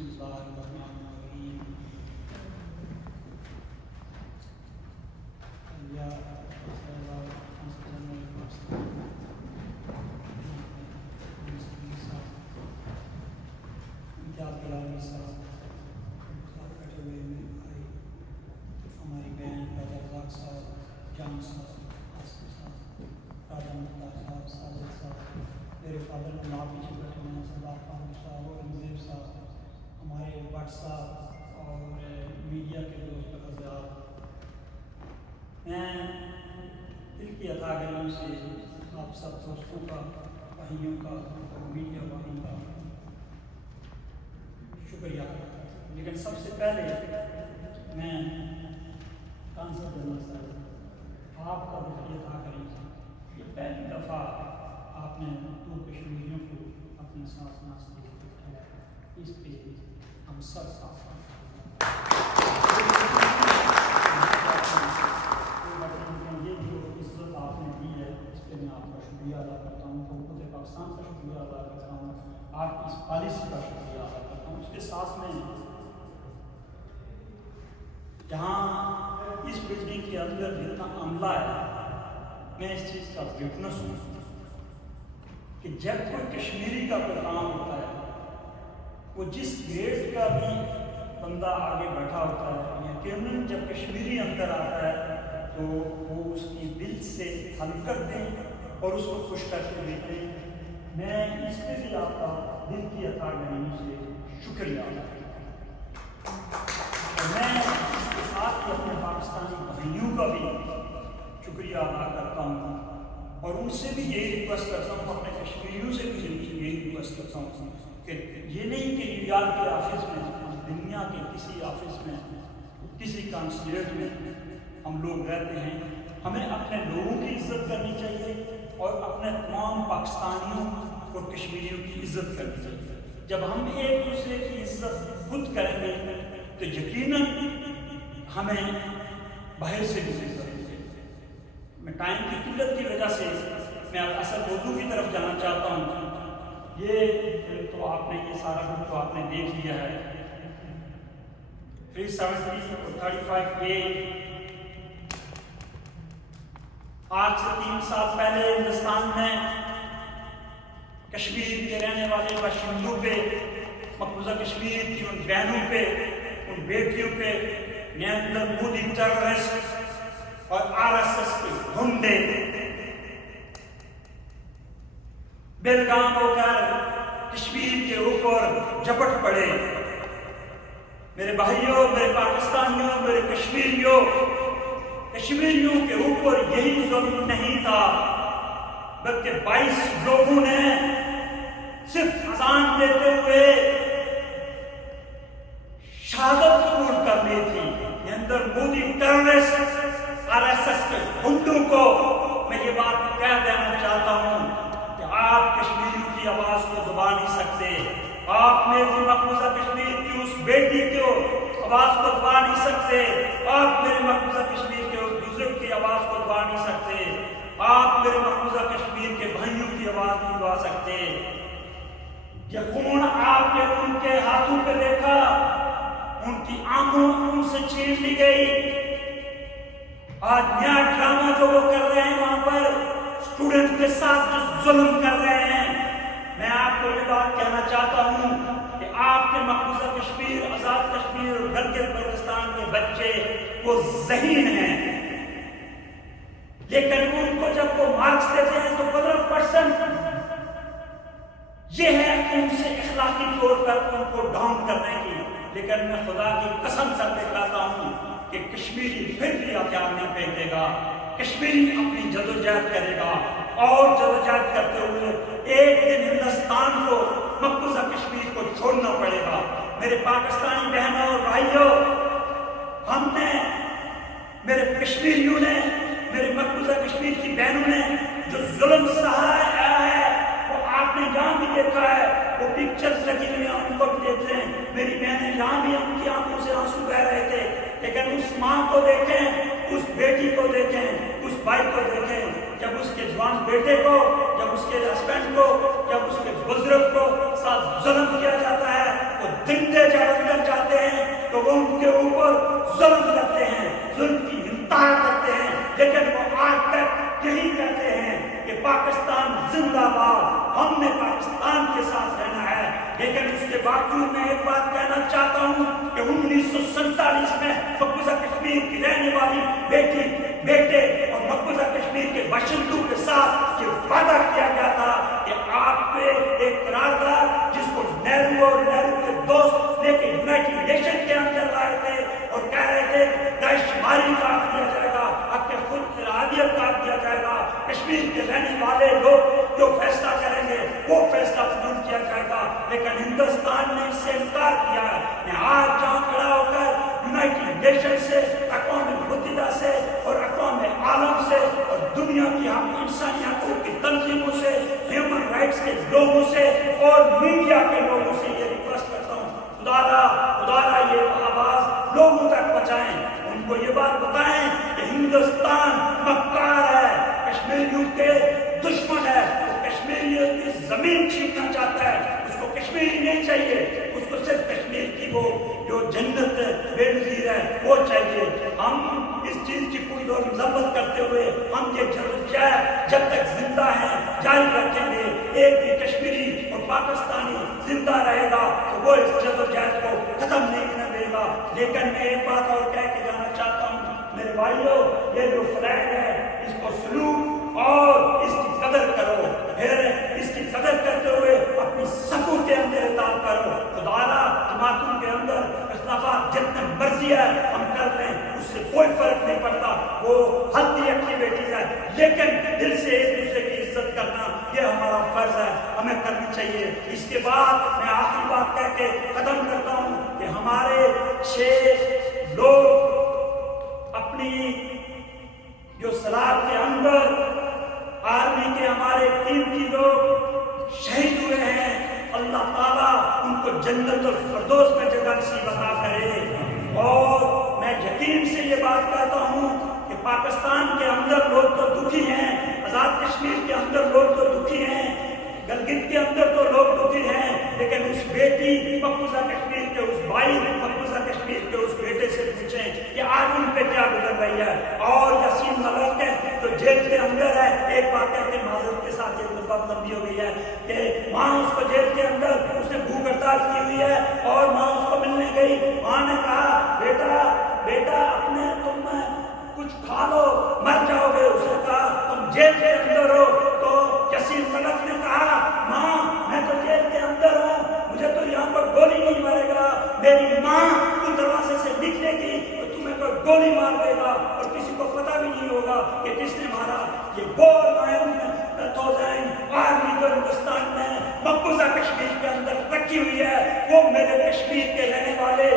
Bismillahirrahmanirrahim. Ya Rasulullah, हमारी बहन रज़ाक साहब, जान साहब, आसिफ साहब, राजा मुख्तार साहब, साजिद साहब, मेरे फादर ने माँ पीछे बैठे हैं, सरदार फारूक साहब और मुज़ीब साहब, हमारे भट्ट साहब और मीडिया के दोस्त हज़रात, मैं दिल की अता गलियों से आप सब दोस्तों का, भाइयों का और मीडिया वालों का शुक्रिया। लेकिन सबसे पहले मैं कांसर जनरल साहब आपका दिल अता करें, ये पहली दफ़ा आपने दो कश्मीरियों को अपने साथ नासिब किया, इस पे हम सब साथ ये जो इज्जत आपने दी है, इस पर मैं आपका शुक्रिया अदा करता हूँ, हुकूमत पाकिस्तान का शुक्रिया अदा करता हूँ, आपकी इस पॉलिसी का शुक्रिया अदा करता हूँ। उसके साथ में जहाँ इस बिल्डिंग के अंदर जितना अमला है, मैं इस चीज़ का विटनेस हूँ कि जब कोई कश्मीरी का प्रोग्राम होता है, वो जिस ग्रेड का भी बंदा आगे बैठा होता है, यकीनन जब कश्मीरी अंदर आता है तो वो उसकी दिल से हल कर दें और उसको खुश करके देते हैं। मैं इसमें भी आपका दिल की अता गलियों से शुक्रिया अदा करता हूँ। मैं इसके साथ ही अपने पाकिस्तानी भाइयों का भी शुक्रिया अदा करता हूँ और उनसे भी यही रिक्वेस्ट करता हूँ, अपने कश्मीरियों से भी यही रिक्वेस्ट करता हूँ कि ये नहीं कि न्यूयॉर्क के ऑफिस में, दुनिया के किसी ऑफिस में, किसी कॉन्सुलेट में हम लोग रहते हैं, हमें अपने लोगों की इज्जत करनी चाहिए और अपने तमाम पाकिस्तानियों और कश्मीरियों की इज्जत करनी चाहिए। जब हम एक दूसरे की इज्जत खुद करेंगे तो यकीनन हमें बाहर से भी इज्जत मिलेगी। मैं टाइम की किल्लत की वजह से मैं असल मौजू की तरफ जाना चाहता हूँ। ये तो आपने ये सारा कुछ तो आपने देख लिया है। 335A आज से 3 साल पहले हिंदुस्तान में कश्मीर के रहने वाले बाशिंदों पे, मकबूजा कश्मीर की उन बहनों पे, उन बेटियों पे नरेंद्र मोदी टेररिस्ट और RSS के गुंडे बेलगाम होकर कश्मीर के ऊपर झपट पड़े। मेरे भाइयों, मेरे पाकिस्तानियों, मेरे कश्मीरियों के ऊपर यही जुल्म नहीं था, बल्कि 22 लोगों ने सिर्फ अजान देते हुए शहादत कबूल कर ली थी। नरेंद्र मोदी टेररिस्ट RSS के गुंडों को मैं ये बात कह देना चाहता हूँ कि आप कश्मीरियों की आवाज को दबा नहीं सकते। आप मेरी मकबूजा कश्मीर की उस बेटी को आवाज को दबा नहीं सकते। आप मेरे मकबूजा कश्मीर के उस बुजुर्ग की आवाज को दबा नहीं सकते। आप मेरे मकबूजा कश्मीर के भाइयों की आवाज नहीं दबा सकते। ये खून आपने उनके हाथों पे देखा, उनकी आंखों उनसे छीन ली गई। आज नया ड्रामा जो वो कर रहे हैं वहां पर स्टूडेंट के साथ जो जुल्म कर रहे हैं, मैं आपको ये बात कहना चाहता हूं कि आपके मकबूजा कश्मीर, आजाद कश्मीर और गिलगित बल्तिस्तान के बच्चे वो ज़हीन हैं, लेकिन उनको जब वो मार्क्स देते हैं तो 15% ये है उनसे इखलाकी तौर पर उनको डाउन करने की। लेकिन मैं खुदा की कसम से कहता हूं कि कश्मीरी फिर भी हथियार नहीं फेंकेगा। कश्मीरी अपनी जदोजहद करेगा और जदोजहद करते हुए एक दिन हिंदुस्तान को, मकबूजा कश्मीर को छोड़ना पड़ेगा। मेरे पाकिस्तानी बहनों और भाइयों, हमने, मेरे कश्मीरियों ने, मेरे मकबूजा कश्मीर की बहनों ने जो जुल्म सहारा है वो आपने यहाँ भी देखा है। वो पिक्चर्स लगी हुई हैं, उनको भी देख रहे हैं। मेरी बहनें यहाँ भी, उनकी आंखों से आंसू बह रहे थे, लेकिन उस माँ को देखें, उस बेटी को देखें, उस भाई को देखें جب اس کے جوان بیٹے کو، جب اس کے ہسبینڈ کو، جب اس کے بزرگ کو ساتھ ظلم کیا جاتا ہے، وہ زندے جب اندر جاتے ہیں تو وہ ان کے اوپر ظلم کرتے ہیں، ظلم کی انتہا کرتے ہیں، لیکن وہ آج تک یہی کہتے ہیں کہ پاکستان زندہ باد، ہم نے پاکستان کے ساتھ رہنا ہے۔ لیکن اس کے باوجود میں ایک بات کہنا چاہتا ہوں کہ 1947 میں مقبوضہ کشمیر کی رہنے والی بیٹے اور مقبوضہ کشمیر کے باشندوں کے ساتھ یہ وعدہ کیا گیا تھا کہ آپ پہ ایک قرارداد جس کو نہرو اور نہرو کے دوست لے کے یونائٹڈ نیشن کے اندر لائے تھے اور کہہ رہے تھے داعش شماری کاٹ دیا جائے گا، حق خود ارادیت کاٹ دیا جائے گا، کشمیر کے رہنے والے لوگ جو فیصلہ کریں گے وہ فیصلہ قبول کیا جائے گا۔ لیکن ہندوستان نے اس سے انکار کیا ہے۔ میں آج جہاں کھڑا ہو کر یونائٹڈ نیشن سے، اقوام متحدہ سے اور اقوام عالم سے اور دنیا کی ہم انسانی حقوق کی تنظیموں سے، ہیومن رائٹس کے لوگوں سے اور میڈیا کے لوگوں سے یہ ریکویسٹ کرتا ہوں، خدا یہ آواز لوگوں تک پہنچائیں، ان کو یہ بات بتائیں کہ ہندوستان مکار ہے، کشمیریوں کے دشمن ہے، وہ کشمیریوں کی زمین چھیننا چاہتا ہے، اس کو کشمیری نہیں چاہیے، اس کو صرف کشمیر کی وہ جو جنت بے نظیر ہے وہ چاہیے۔ ہم اس چیز کی پوری طور مذمت کرتے ہوئے ہم یہ جدوجہد جب تک زندہ ہیں جاری رکھیں گے، ایک بھی کشمیری اور پاکستانی زندہ رہے گا تو وہ اس جدوجہد کو ختم نہیں ہونے دے گا۔ لیکن میں ایک بات اور کہہ کے جانا چاہتا ہوں میرے بھائیوں، یہ جو فلیگ ہے اس کو سلوک اور اس کی قدر کرو، پھر اس کی قدر کرتے ہوئے اپنی صفوں کے اندر اطاعت کرو۔ خدا جماعتوں کے اندر اختلافات جتنے مرضی ہے ہم کر لیں، اس سے کوئی فرق نہیں پڑتا، وہ ہلدی ایکٹیویٹیز ہے، لیکن دل سے ایک دوسرے کی عزت کرنا یہ ہمارا فرض ہے، ہمیں کرنی چاہیے۔ اس کے بعد میں آخری بات کہہ کے ختم کرتا ہوں کہ ہمارے 6 لوگ اپنی جو سرحد کے اندر آرمی کے ہمارے قیمتی لوگ شہید ہوئے ہیں، اللہ تعالیٰ ان کو جنت الفردوس میں جگہ نصیب عطا کرے۔ اور میں یقین سے یہ بات کہتا ہوں کہ پاکستان کے اندر لوگ تو دکھی ہیں، آزاد کشمیر کے اندر لوگ تو دکھی ہیں، گلگت کے اندر تو لوگ دکھی ہیں، لیکن اس بیٹی مقبوضہ کشمیر کے اس بھائی مقبوضہ کشمیر کے اس بیٹے سے پوچھیں کہ آج ان پہ کیا گزر رہی ہے۔ اور یاسین ملک ہے جو جیل کے اندر ہے، ایک بات ہے کہ معذرت کے ساتھ ایک بات لمبی ہو گئی ہے کہ ماں اس کو جیل کے اندر اس نے بھوک ہڑتال کی ہوئی ہے اور ماں اس کو ملنے گئی، ماں نے کہا بیٹا اپنے تم کچھ کھا لو مر جاؤ گے، اس نے کہا تم جیل کے اندر ہو، تو یاسین ملک نے کہا ماں میں تو جیل کے اندر ہوں، مجھے تو یہاں پر گولی نہیں مارے گا، میری ماں تو دروازے سے نکلے گی تو تمہیں کوئی گولی مار دے گا اور کسی کو پتہ بھی نہیں ہوگا کہ کس نے مارا۔ یہ بہت اہم آرمی جو ہندوستان میں مقبوضہ کشمیر کے اندر رکھی ہوئی ہے، وہ میرے کشمیر کے رہنے والے